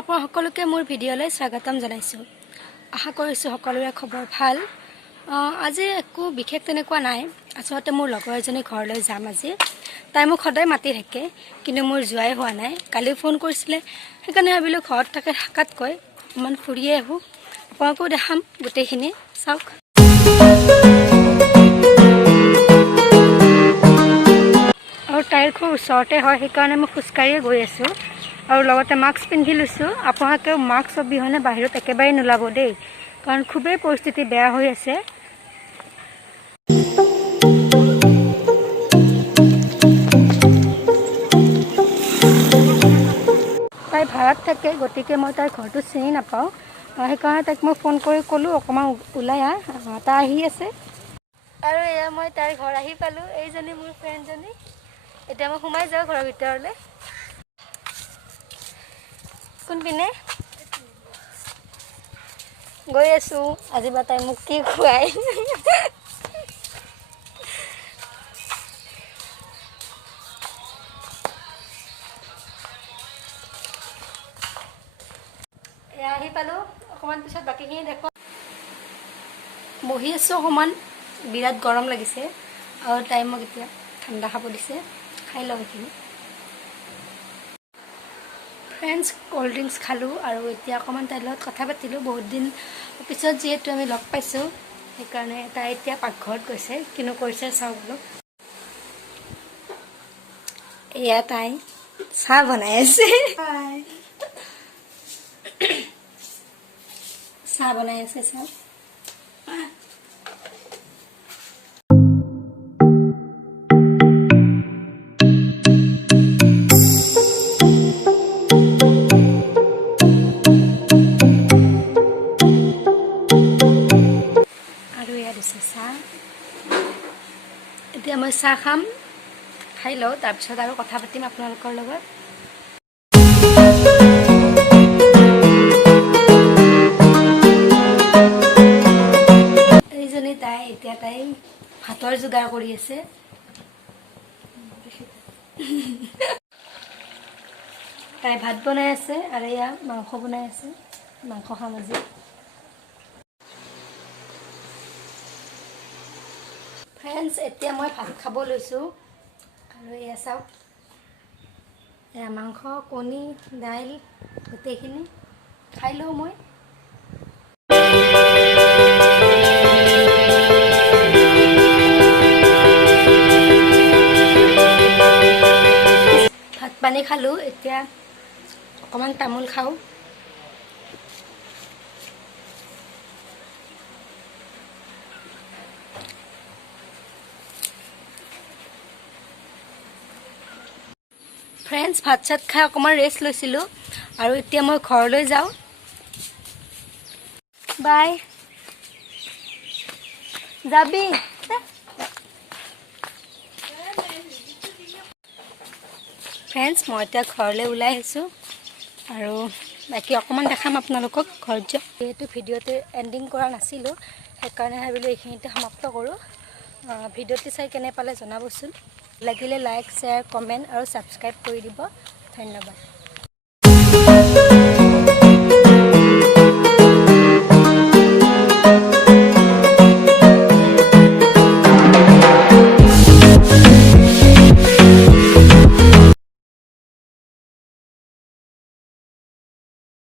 আপোনাক সকলোকে মোৰ ভিডিঅ'লৈ স্বাগতম জনাইছোঁ। আশা কৰিছোঁ সকলোৰে খবৰ ভাল। আজি একো বিশেষ তেনেকুৱা নাই। আচলতে মোৰ লগৰ এজনী ঘৰলৈ যাম আজি। তাই মোক সদায় মাতি থাকে, কিন্তু মোৰ যোৱাই হোৱা নাই। কালি ফোন কৰিছিলে, সেইকাৰণে ভাবিলোঁ ঘৰত থকাতকৈ অকণমান ফুৰিয়ে আহোঁ। আপোনালোকেও দেখাম গোটেইখিনি, চাওক। আৰু তাইৰ খুব ওচৰতে হয়, সেইকাৰণে মই খোজকাঢ়িয়ে গৈ আছোঁ। আৰু লগতে মাস্ক পিন্ধি লৈছোঁ। আপোনালোকেও মাস্ক অবিহনে বাহিৰত একেবাৰে নোলাব দেই, কাৰণ খুবেই পৰিস্থিতি বেয়া হৈ আছে। তাই ভাড়াত থাকে, গতিকে মই তাইৰ ঘৰটো চিনি নাপাওঁ। সেইকাৰণে তাইক মই ফোন কৰি ক'লোঁ অকণমান ওলাই আহ। তাই আহি আছে আৰু এয়া মই তাইৰ ঘৰ আহি পালোঁ। এইজনী মোৰ ফ্ৰেণ্ডজনী। এতিয়া মই সোমাই যাওঁ ঘৰৰ ভিতৰলৈ। কোনপিনে গৈ আছোঁ, আজি বা তাই মোক কি খুৱাই। এয়া আহি পালোঁ, অকণমান পিছত বাকীখিনি দেখো। বহি আছোঁ অকণমান, বিৰাট গৰম লাগিছে আৰু তাই মোক এতিয়া ঠাণ্ডা খাব দিছে, খাই লওঁ এইখিনি। ফ্ৰেণ্ডছ ক'ল্ড ড্ৰিংকছ খালোঁ আৰু এতিয়া অকণমান তাইৰ লগত কথা পাতিলোঁ। বহুত দিন পিছত যিহেতু আমি লগ পাইছোঁ, সেইকাৰণে তাই এতিয়া পাকঘৰত গৈছে, কিনো কৰিছে চাওঁ বোলো। এয়া তাই চাহ বনাই আছে। চাহ বনাই আছে চাহ। আৰু এয়া দিছে চাহ। এতিয়া মই চাহ খাম, খাই লওঁ, তাৰপিছত আৰু কথা পাতিম আপোনালোকৰ লগত। এইজনী তাই এতিয়া তাই ভাতৰ যোগাৰ কৰি আছে। তাই ভাত বনাই আছে আৰু এয়া মাংস বনাই আছে। মাংস খাম আজি। ফ্ৰেণ্ডছ, এতিয়া মই ভাত খাব লৈছোঁ আৰু এয়া চাওক, এয়া মাংস, কণী, দাইল গোটেইখিনি খাই লওঁ মই। ভাত পানী খালোঁ, এতিয়া অকণমান তামোল খাওঁ। ফ্ৰেণ্ডছ, ভাত চাত খাই অকণমান ৰেষ্ট লৈছিলোঁ আৰু এতিয়া মই ঘৰলৈ যাওঁ। বাই। যাবি? ফ্ৰেণ্ডছ, মই এতিয়া ঘৰলৈ ওলাই আহিছোঁ আৰু বাকী অকণমান দেখাম আপোনালোকক ঘৰত যাওঁ। যিহেতু ভিডিঅ'টো এণ্ডিং কৰা নাছিলোঁ, সেইকাৰণে ভাবিলোঁ এইখিনিতে সমাপ্ত কৰোঁ। ভিডিঅ'টো চাই কেনে পালে জনাবচোন। লাগিলে লাইক, শ্বেয়াৰ, কমেণ্ট আৰু ছাবস্ক্ৰাইব কৰি দিব। ধন্যবাদ।